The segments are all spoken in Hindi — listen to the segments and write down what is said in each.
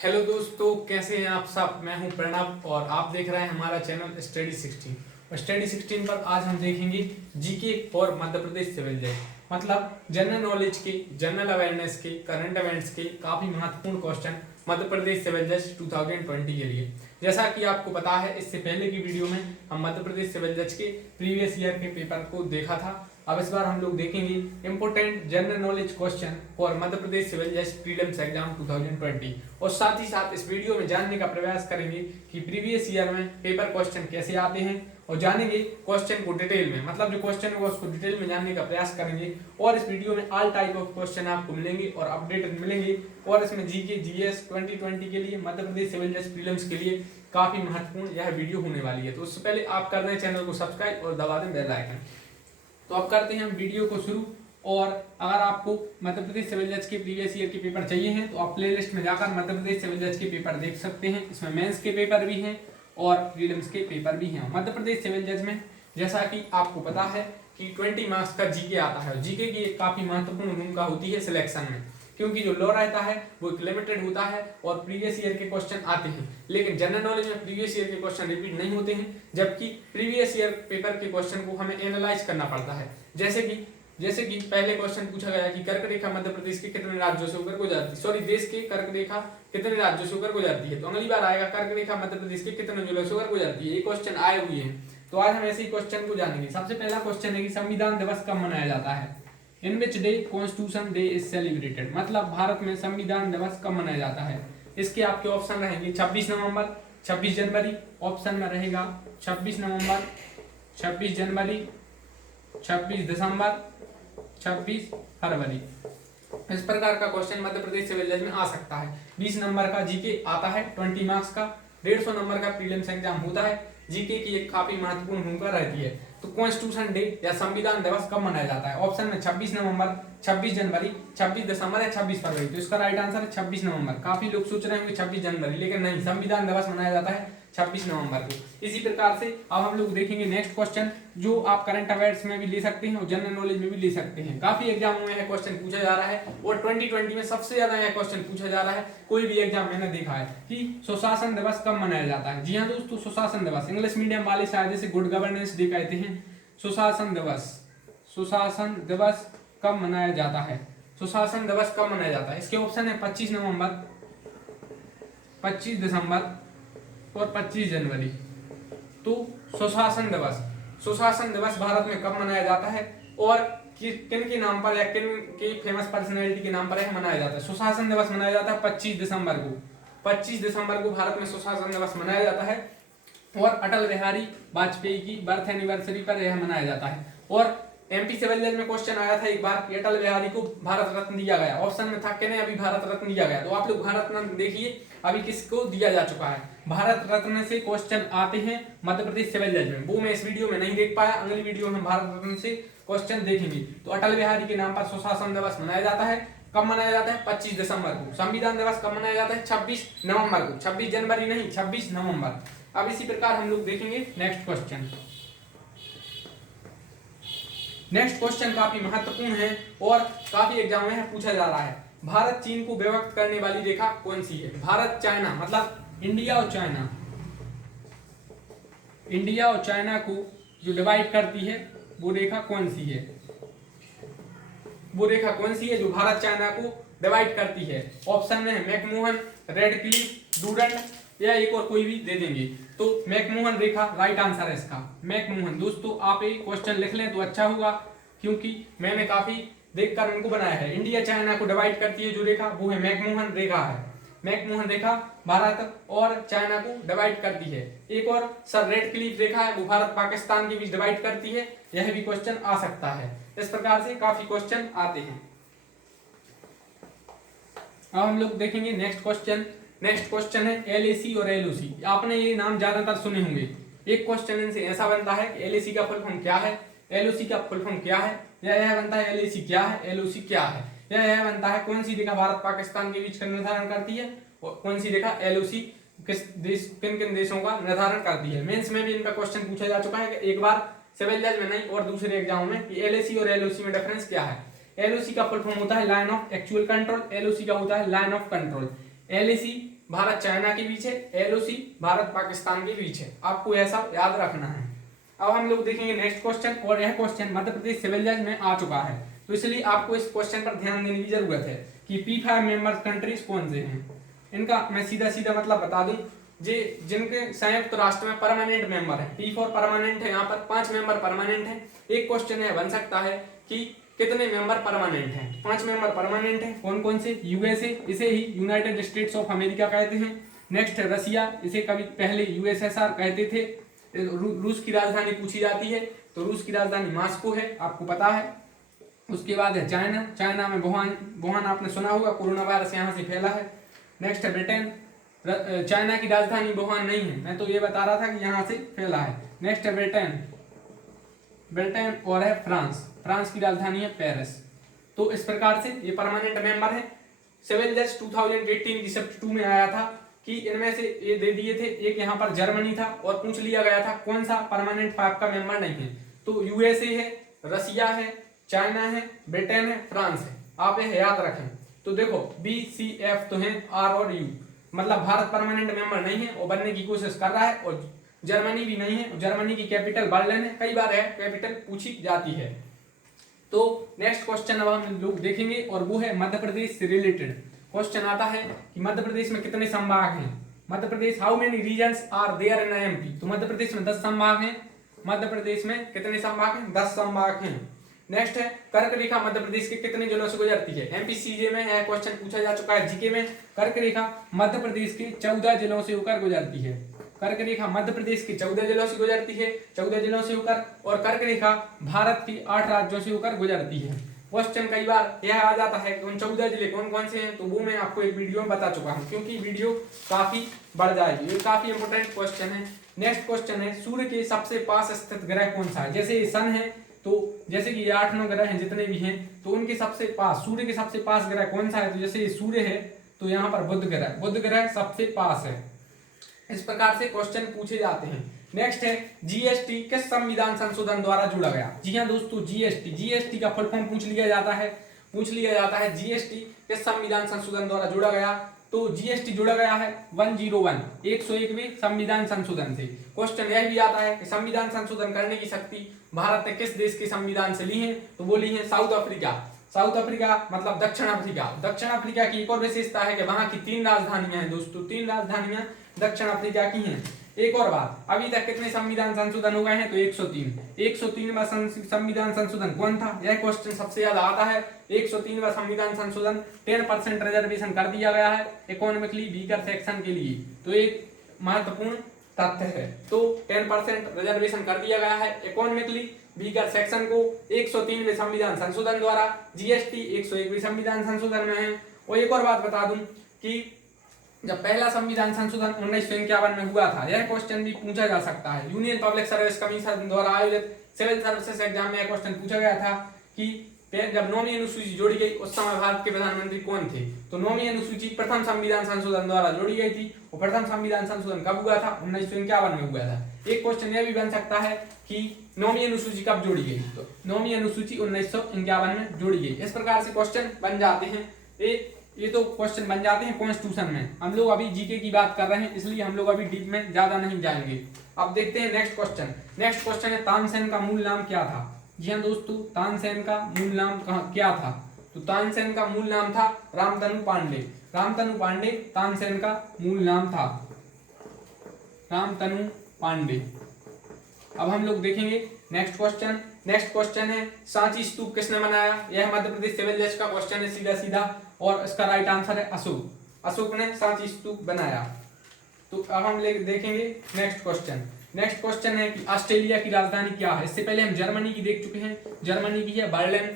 हेलो दोस्तों, कैसे हैं आप सब। मैं हूं प्रणव और आप देख रहे हैं हमारा चैनल स्टडी 16। और स्टडी 16 पर आज हम देखेंगे GK for Madhya Pradesh civil जज, मतलब जनरल नॉलेज के, जनरल अवेयरनेस के, करंट इवेंट्स के काफी महत्वपूर्ण क्वेश्चन मध्य प्रदेश सिविल जज 2020 के लिए। जैसा कि आपको पता है, इससे पहले की वीडियो में हम मध्य प्रदेश सिविल जज के प्रीवियस ईयर के पेपर को देखा था। अब इस बार हम लोग देखेंगे important general knowledge question for Madhya Pradesh civil जज प्रीलिम्स एग्जाम 2020 और साथ ही साथ इस वीडियो में जानने का प्रयास करेंगे कि प्रीवियस ईयर में पेपर क्वेश्चन कैसे आते हैं और जानेंगे क्वेश्चन को डिटेल में, मतलब जो क्वेश्चन होगा उसको डिटेल में जानने का प्रयास करेंगे। और इस वीडियो में ऑल टाइप ऑफ क्वेश्चन आपको मिलेंगे और अपडेटेड मिलेंगे। और इसमें जीके जीएस 2020 के लिए, मध्य प्रदेश सिविल जज प्रीलिम्स के लिए काफी महत्वपूर्ण यह वीडियो होने वाली है। तो उससे पहले आप कर दें चैनल को सब्सक्राइब और दबा दें बेल आइकन। तो अब करते हैं हम वीडियो को शुरू। और अगर आपको मध्य प्रदेश सिविल जज के प्रीवियस ईयर के पेपर चाहिए हैं तो आप प्लेलिस्ट में जाकर मध्य प्रदेश सिविल जज के पेपर देख सकते हैं। इसमें मेंस के पेपर भी हैं और प्रीलिम्स के पेपर भी हैं। मध्य प्रदेश सिविल जज में जैसा कि आपको पता है कि 20 मार्क्स का जीके आता है। जीके की एक काफी महत्वपूर्ण भूमिका होती है सिलेक्शन में, क्योंकि जो लॉ रहता है वो लिमिटेड होता है और प्रीवियस ईयर के क्वेश्चन आते हैं। लेकिन जनरल नॉलेज में प्रीवियस ईयर के क्वेश्चन रिपीट नहीं होते हैं, जबकि प्रीवियस ईयर पेपर के क्वेश्चन को हमें एनालाइज करना पड़ता है। जैसे कि पहले क्वेश्चन पूछा गया कि कर्क रेखा मध्य प्रदेश के कितने राज्यों से होकर गुजरती है, सॉरी देश के कर्क रेखा कितने राज्यों से होकर गुजरती है। तो अगली बार आएगा कर्क रेखा मध्य प्रदेश के कितने जिलों से होकर गुजरती है। ये क्वेश्चन आए हुए हैं, तो आज हम ऐसे ही क्वेश्चन को जानेंगे। सबसे पहला क्वेश्चन है कि संविधान दिवस कब मनाया जाता है। In which day Constitution Day is celebrated, मतलब भारत में संविधान दिवस कब मनाया जाता है। इसके आपके ऑप्शन रहेंगे 26 नवंबर, 26 जनवरी, ऑप्शन में रहेगा 26 नवंबर, 26 जनवरी, 26 दिसंबर, 26 फरवरी। इस प्रकार का क्वेश्चन मध्य प्रदेश सिविल जज में आ सकता है। 20 नंबर का जीके आता है 20 मार्क्स का, 150 नंबर का प्रीलिम्स एग्जाम होता है। जीके की एक काफी महत्वपूर्ण भूमिका रहती है। तो कॉन्स्टिट्यूशन डे या संविधान दिवस कब मनाया जाता है। ऑप्शन में 26 नवंबर, 26 जनवरी, 26 दिसंबर या 26 फरवरी। तो इसका राइट आंसर है 26 नवंबर। काफी लोग सोच रहे होंगे 26 जनवरी, लेकिन नहीं, संविधान दिवस मनाया जाता है 26 नवंबर को। इसी प्रकार से अब हम लोग देखेंगे नेक्स्ट क्वेश्चन, जो आप करंट अफेयर्स में भी ले सकते हैं और जनरल नॉलेज में भी ले सकते हैं। काफी एग्जामों में यह क्वेश्चन पूछा जा रहा है और 2020 में सबसे ज्यादा यह क्वेश्चन पूछा जा रहा है। कोई भी एग्जाम मैंने देखा है कि सुशासन दिवस कब मनाया जाता है। जी हाँ दोस्तों, सुशासन दिवस, इंग्लिश मीडियम वाले शायद इसे गुड गवर्नेंस डे कहते हैं। सुशासन दिवस कब मनाया जाता है। सुशासन दिवस कब मनाया जाता है। इसके ऑप्शन है 25 नवंबर, 25 दिसंबर और 25 जनवरी। तो सुशासन दिवस भारत में कब मनाया जाता है और किन के नाम पर या किन के फेमस पर्सनैलिटी के नाम पर यह मनाया जाता है। सुशासन दिवस मनाया जाता है 25 दिसंबर को। 25 दिसंबर को भारत में सुशासन दिवस मनाया जाता है और अटल बिहारी वाजपेयी की बर्थ एनिवर्सरी पर यह मनाया जाता है। और एमपी सिविल जज में क्वेश्चन आया था एक बार कि अटल बिहारी को भारत रत्न दिया गया। ऑप्शन में था किन्हें अभी भारत रत्न दिया गया। तो आप लोग भारत रत्न देखिए अभी किसको दिया जा चुका है। भारत रत्न से क्वेश्चन आते हैं मध्य प्रदेश सिविल जज में, वो मैं इस वीडियो में नहीं देख पाया। अगली वीडियो में हम भारत रत्न से क्वेश्चन देखेंगे। तो अटल बिहारी के नाम पर सुशासन दिवस मनाया जाता है। कब मनाया जाता है। 25 दिसंबर को। संविधान दिवस कब मनाया जाता है। 26 नवंबर को। 26 जनवरी नहीं, 26 नवंबर। अब इसी प्रकार हम लोग देखेंगे नेक्स्ट क्वेश्चन। नेक्स्ट क्वेश्चन काफी महत्वपूर्ण है और काफी एग्जाम में पूछा जा रहा है। भारत चीन को विभक्त करने वाली रेखा कौन सी है। भारत चाइना, मतलब इंडिया और चाइना, इंडिया और चाइना को जो डिवाइड करती है वो रेखा कौन सी है। वो रेखा कौन सी है जो भारत चाइना को डिवाइड करती है। ऑप्शन में है मैकमोहन, रेड क्लिफ, डूडंड या एक और कोई भी दे देंगे। तो मैकमोहन रेखा राइट आंसर है इसका, मैकमोहन। दोस्तों आप एक क्वेश्चन लिख लें तो अच्छा होगा, क्योंकि मैंने काफी देखकर उनको बनाया है। इंडिया चाइना को डिवाइड करती है जो रेखा वो है मैकमोहन रेखा है। मैकमोहन रेखा भारत और चाइना को डिवाइड करती है। एक और सर रेड क्लिफ रेखा है, वो भारत पाकिस्तान के बीच डिवाइड करती है। यह भी क्वेश्चन आ सकता है। इस प्रकार से काफी क्वेश्चन आते हैं। अब हम लोग देखेंगे नेक्स्ट क्वेश्चन। नेक्स्ट क्वेश्चन है एलएसी और एलओसी। आपने ये नाम ज्यादातर सुने होंगे। एक क्वेश्चन इनसे ऐसा बनता है कि एलएसी का फुल फॉर्म क्या है, एलओसी का फुल फॉर्म क्या है, या यह बनता है एलएसी क्या है, एलओसी क्या है, या यह बनता है कौन सी रेखा भारत पाकिस्तान के बीच का निर्धारण करती है और कौन सी रेखा एलओसी किन किन देशों का निर्धारण करती है। मेंस में भी इनका क्वेश्चन पूछा जा चुका है कि एक बार सिविल जज में नहीं और दूसरे एग्जाम में कि एलएसी और एलओसी में डिफरेंस क्या है। एलओसी का फुल फॉर्म होता है line of actual control, LOC का होता है line of control. LAC Bharat China के बीच है, LOC भारत पाकिस्तान के बीच है। आपको ऐसा याद रखना है। अब हम लोग देखेंगे नेक्स्ट क्वेश्चन, और यह क्वेश्चन मध्य प्रदेश सिविल जज में आ चुका है, तो इसलिए आपको इस क्वेश्चन पर ध्यान देने की जरूरत है कि P5 मेंबर कंट्रीज कौन से हैं। इनका मैं सीधा सीधा मतलब बता दूं, जिनके संयुक्त राष्ट्र में परमानेंट मेंबर है, P4 परमानेंट है, यहाँ पर 5 मेंबर परमानेंट है। एक क्वेश्चन यह बन सकता है कि कितने मेंबर परमानेंट हैं। 5 मेंबर परमानेंट हैं, कौन कौन से? USA, इसे ही यूनाइटेड स्टेट्स ऑफ अमेरिका कहते हैं। नेक्स्ट है रसिया, इसे कभी पहले USSR कहते थे। रूस की राजधानी पूछी जाती है, तो रूस की राजधानी मॉस्को है, आपको पता है। उसके बाद है चाइना, चाइना में वुहान आपने सुना होगा, कोरोना वायरस यहाँ से फैला है। नेक्स्ट है ब्रिटेन, चाइना की राजधानी वुहान नहीं है, मैं तो ये बता रहा था कि यहाँ से फैला है। नेक्स्ट है ब्रिटेन और है फ्रांस की राजधानी है पेरिस। तो इस प्रकार से ये परमानेंट मेंबर है। सिविल जज 2018 की शिफ्ट 2 में आया था कि इनमें से ये दे दिए थे, एक यहाँ पर जर्मनी था और पूछ लिया गया था कौन सा परमानेंट 5 का मेंबर नहीं है, तो USA है, रसिया है, चाइना है, ब्रिटेन है, फ्रांस है। आप ये याद रखें। तो देखो BCF तो है R और U, मतलब भारत परमानेंट मेंबर नहीं है और बनने की कोशिश कर रहा है, और जर्मनी भी नहीं है। जर्मनी की कैपिटल बर्लिन है, कई बार है कैपिटल पूछी जाती है। तो नेक्स्ट क्वेश्चन अब हम लोग देखेंगे, और वो है मध्य प्रदेश से रिलेटेड क्वेश्चन आता है कि मध्य प्रदेश में कितने संभाग हैं। Madhya Pradesh, how many regions are there in MP? तो मध्य प्रदेश में 10 संभाग हैं। मध्य प्रदेश में कितने संभाग हैं? 10 संभाग हैं। नेक्स्ट है कर्क रेखा मध्य प्रदेश के कितने जिलों से गुजरती है? MPCJ में यह क्वेश्चन पूछा जा चुका है। GK में कर्क रेखा मध्य प्रदेश के 14 जिलों से होकर गुजरती है। कर्क रेखा मध्य प्रदेश के 14 जिलों से गुजरती है, 14 जिलों से होकर, और कर्क रेखा भारत के 8 राज्यों से होकर गुजरती है। क्वेश्चन कई बार यह आ जाता है कि उन 14 जिले कौन कौन से हैं, तो वो मैं आपको एक वीडियो में बता चुका हूं, क्योंकि वीडियो काफी बढ़ जाएगी। ये काफी इंपोर्टेंट क्वेश्चन है। नेक्स्ट क्वेश्चन है सूर्य के सबसे पास स्थित ग्रह कौन सा है? जैसे सन है, तो जैसे कि 8-9 ग्रह हैं जितने भी हैं, तो उनके सबसे पास, सूर्य के सबसे पास ग्रह कौन सा है? तो जैसे सूर्य है तो यहाँ पर बुध ग्रह सबसे पास है। इस प्रकार से क्वेश्चन पूछे जाते हैं। नेक्स्ट है GST किस संविधान संशोधन द्वारा जुड़ा गया? जी हाँ दोस्तों, GST का फुल फॉर्म पूछ लिया जाता है। GST किस संविधान संशोधन द्वारा जुड़ा गया? तो GST जुड़ा गया है 101वें संविधान संशोधन से। क्वेश्चन यह भी आता है कि संविधान संशोधन करने की शक्ति भारत ने किस देश के संविधान से ली है? तो वो ली है साउथ अफ्रीका मतलब दक्षिण अफ्रीका की एक और विशेषता है कि वहां की 3 राजधानियां हैं दोस्तों, 3 राजधानियां दक्षिण अफ्रीका की हैं। एक और बात, अभी तक कितने संविधान संशोधन हो गए हैं? तो 103वां संविधान संशोधन कौन था? यह क्वेश्चन सबसे ज्यादा आता है। 103वां संविधान संशोधन 10% रिजर्वेशन कर दिया गया है इकोनॉमिकली वीकर सेक्शन के लिए, तो एक महत्वपूर्ण तथ्य है। तो 10% रिजर्वेशन कर दिया गया है इकोनॉमिकली वीकर सेक्शन को 103वें संविधान संशोधन द्वारा। GST 101वें संविधान संशोधन में है। और एक और बात बता दूं कि जब पहला संविधान संशोधन 1951 में हुआ था, यह क्वेश्चन भी पूछा जा सकता है। यूनियन पब्लिक सर्विस कमीशन द्वारा आयोजित सिविल सर्विसेज एग्जाम में यह क्वेश्चन पूछा गया था कि जब 9वीं अनुसूची जोड़ी गई उस समय भारत के प्रधानमंत्री कौन थे? तो 9वीं अनुसूची प्रथम संविधान संशोधन द्वारा जोड़ी गई थी, और प्रथम संविधान संशोधन कब हुआ था? 1951 में हुआ था। एक क्वेश्चन यह भी बन सकता है कि 9वीं अनुसूची कब जोड़ी गई? तो 9वीं अनुसूची 1951 में जोड़ी गई। इस प्रकार से क्वेश्चन बन जाते हैं। ये तो क्वेश्चन बन जाते हैं कॉन्स्टिट्यूशन में। हम लोग अभी जीके की बात कर रहे हैं, इसलिए हम लोग अभी डीप में ज्यादा नहीं जाएंगे। अब देखते हैं नेक्स्ट क्वेश्चन है तानसेन का मूल नाम क्या था? जी हाँ दोस्तों, तानसेन का मूल नाम क्या था? तो तानसेन का मूल नाम था रामतनु पांडे। तानसेन का मूल नाम था रामतनु पांडे। अब हम लोग देखेंगे नेक्स्ट क्वेश्चन है सांची स्तूप किसने बनाया? यह मध्य प्रदेश सिविल जज का क्वेश्चन है सीधा, और इसका राइट आंसर है अशोक ने सांची स्तूप बनाया। तो अब हम देखेंगे नेक्स्ट क्वेश्चन है कि ऑस्ट्रेलिया की राजधानी क्या है? इससे पहले हम जर्मनी की देख चुके हैं। जर्मनी की है बर्लिन,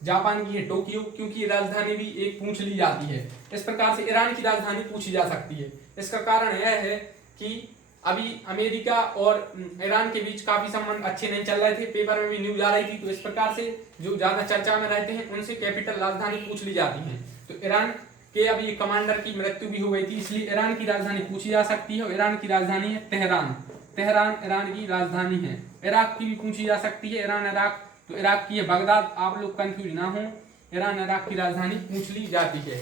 जापान की है टोक्यो, क्योंकि राजधानी भी एक पूछ ली जाती है। इस प्रकार से ईरान की राजधानी पूछी जा सकती है। इसका कारण यह है कि अभी अमेरिका और ईरान के बीच काफी संबंध अच्छे नहीं चल रहे थे, पेपर में भी न्यूज आ रही थी, तो इस प्रकार से जो ज्यादा चर्चा में रहते हैं उनसे कैपिटल राजधानी पूछ ली जाती है। तो ईरान के अभी कमांडर की मृत्यु भी हो गई थी, इसलिए ईरान की राजधानी पूछी जा सकती है, और ईरान की राजधानी है तेहरान ईरान की राजधानी है। इराक की भी पूछी जा सकती है, ईरान इराक, तो इराक की है बगदाद। आप लोग कंफ्यूज ना हो, ईरान इराक की राजधानी पूछ ली जाती है।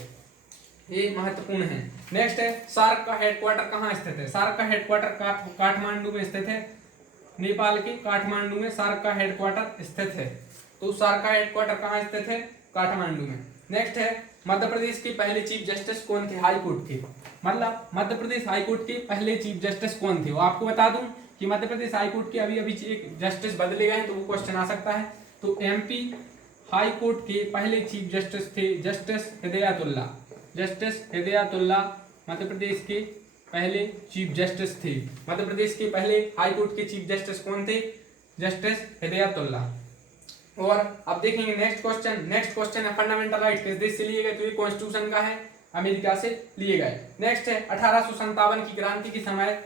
ये महत्वपूर्ण है। नेक्स्ट है सार्क का हेडक्वार्टर कहाँ स्थित है? सार्क का हेडक्वार्टर काठमांडू में स्थित है। नेपाल के काठमांडू में सार्क का हेडक्वार्टर स्थित है। तो सार्क का हेडक्वार्टर कहाँ स्थित है? काठमांडू में। नेक्स्ट है मध्य प्रदेश के पहले चीफ जस्टिस कौन थे हाई कोर्ट के? मतलब मध्य प्रदेश हाई कोर्ट के पहले चीफ जस्टिस कौन थे? वो आपको बता दूं कि मध्य प्रदेश हाई कोर्ट के अभी अभी एक जस्टिस बदले गए हैं, तो वो क्वेश्चन आ सकता है। तो एमपी हाई कोर्ट के पहले चीफ जस्टिस थे जस्टिस हिदायतुल्ला। जस्टिस हिदायतुल्ला मध्य प्रदेश के पहले चीफ जस्टिस थे। मध्य प्रदेश के पहले हाई कोर्ट के चीफ जस्टिस कौन थे? जस्टिस हिदायतुल्ला। और अब देखेंगे नेक्स्ट क्वेश्चन। नेक्स्ट क्वेश्चन है फंडामेंटल राइट किस देश से लिए गए? तो ये कॉन्स्टिट्यूशन का है, अमेरिका से लिए गए। नेक्स्ट है 1857 की क्रांति के समय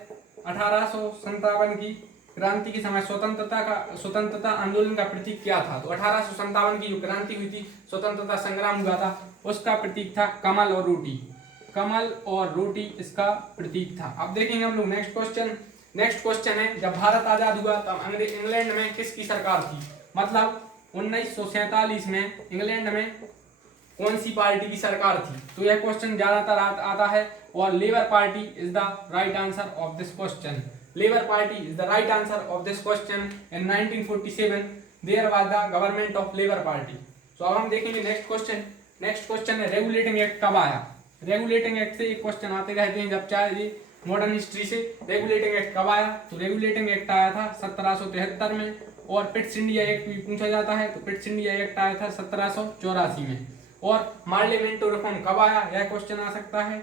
1857 की क्रांति के समय स्वतंत्रता आंदोलन का प्रतीक क्या था? तो 1857 की जो क्रांति हुई थी, स्वतंत्रता संग्राम हुआ था, उसका प्रतीक था कमल और रोटी। कमल और रोटी इसका प्रतीक था। अब देखेंगे हम लोग नेक्स्ट क्वेश्चन। नेक्स्ट क्वेश्चन है जब भारत आजाद हुआ तब इंग्लैंड में किसकी सरकार थी? मतलब 1947 में इंग्लैंड में कौन सी पार्टी की सरकार थी? तो यह क्वेश्चन ज्यादातर आता है और Labour Party is the right answer of this question. Labour Party is the right answer of this question. In 1947 there was the government of Labour Party. तो अब हम देखेंगे नेक्स्ट क्वेश्चन। नेक्स्ट क्वेश्चन है रेगुलेटिंग एक्ट कब आया? रेगुलेटिंग एक्ट से एक क्वेश्चन आते रहते हैं जब चाहे मॉडर्न हिस्ट्री से। रेगुलेटिंग एक्ट कब आया? तो रेगुलेटिंग एक्ट आया था 1773 में। और पिट्स इंडिया एक्ट भी पूछा जाता है, तो पिट्स इंडिया एक्ट आया था 1784 में। और मार्लियामेंटो रिफॉर्म कब आया? यह क्वेश्चन आ सकता है।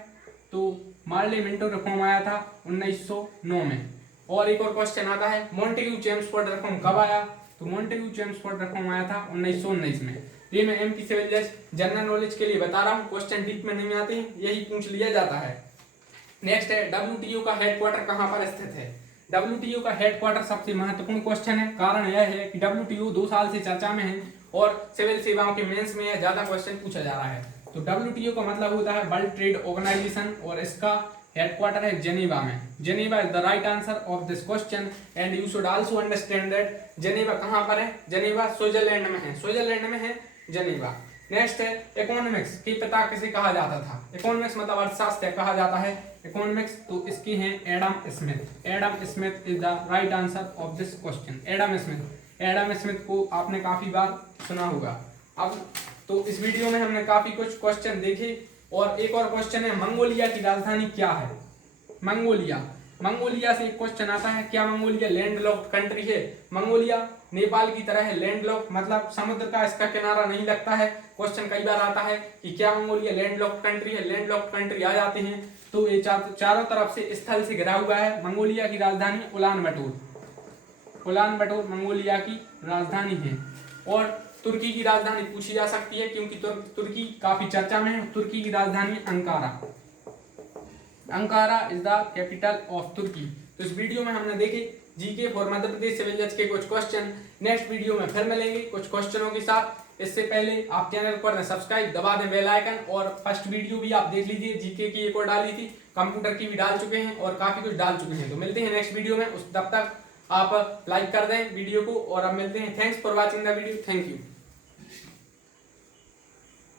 तो मार्लियामेंटो रिफॉर्म आया था 1909 में। और एक और क्वेश्चन आता है मॉन्टेग्यू चेम्सफोर्ड रिफॉर्म कब आया? तो मॉन्टेग्यू चेम्सफोर्ड रिफॉर्म आया था 1919 में। ये मैं एमपी सिविल जज जनरल नॉलेज के लिए बता रहा हूँ, क्वेश्चन डीप में नहीं आते हैं, यही पूछ लिया जाता है। नेक्स्ट है डब्ल्यूटीओ का हेडक्वार्टर कहाँ पर स्थित है? डब्ल्यूटीओ का हेडक्वार्टर सबसे महत्वपूर्ण क्वेश्चन है। कारण यह है कि डब्ल्यूटीओ 2 साल से चर्चा में है और सिविल सेवाओं के मेंस में ज्यादा क्वेश्चन पूछा जा रहा है। तो डब्ल्यूटीओ का मतलब होता है वर्ल्ड ट्रेड ऑर्गेनाइजेशन और इसका हेडक्वार्टर है जेनेवा में। Geneva is the right answer of this question and you should also understand that Geneva कहाँ पर है? जेनेवा स्विट्जरलैंड में है। स्विट्जरलैंड में है जेनेवा। नेक्स्ट है इकोनॉमिक्स के पिता किसे कहा जाता था? इकोनॉमिक्स मतलब अर्थशास्त्र कहा जाता है इकोनॉमिक्स, तो इसकी हैं Adam Smith. Adam Smith is the right answer of this question. Adam Smith. Adam Smith को आपने काफी बार सुना होगा। अब तो इस वीडियो में हमने काफी कुछ क्वेश्चन देखे और एक और क्वेश्चन है मंगोलिया की राजधानी क्या है? मंगोलिया। मंगोलिया से एक क्वेश्चन आता है क्या मंगोलिया लैंडलॉक्ड कंट्री है? मंगोलिया नेपाल की तरह है लैंडलॉक्ड, मतलब समुद्र का इसका किनारा नहीं लगता है। क्वेश्चन कई बार आता है कि क्या मंगोलिया लैंडलॉक्ड कंट्री है? लैंडलॉक्ड कंट्री आ जाते हैं तो ये चारों तरफ से स्थल से घिरा हुआ है। मंगोलिया की राजधानी उलान बटोर। उलान बटोर मंगोलिया की राजधानी है। और तुर्की की राजधानी पूछी जा सकती है क्योंकि तुर्की काफी चर्चा में है। तुर्की की राजधानी Ankara. Ankara is the capital of Turkey. तो इस वीडियो में हमने देखे GK for Madhya Pradesh civil जज के कुछ क्वेश्चन। नेक्स्ट वीडियो में फिर मिलेंगे कुछ क्वेश्चनों के साथ। इससे पहले आप चैनल पर सब्सक्राइब दबा दें बेल आइकन, और फर्स्ट वीडियो भी आप देख लीजिए, जीके की एक और डाली थी, कंप्यूटर की भी डाल चुके हैं और काफी कुछ डाल चुके हैं। तो मिलते हैं नेक्स्ट वीडियो में, तब तक आप लाइक कर दें वीडियो को और अब मिलते हैं। Thanks for watching the video. Thank you.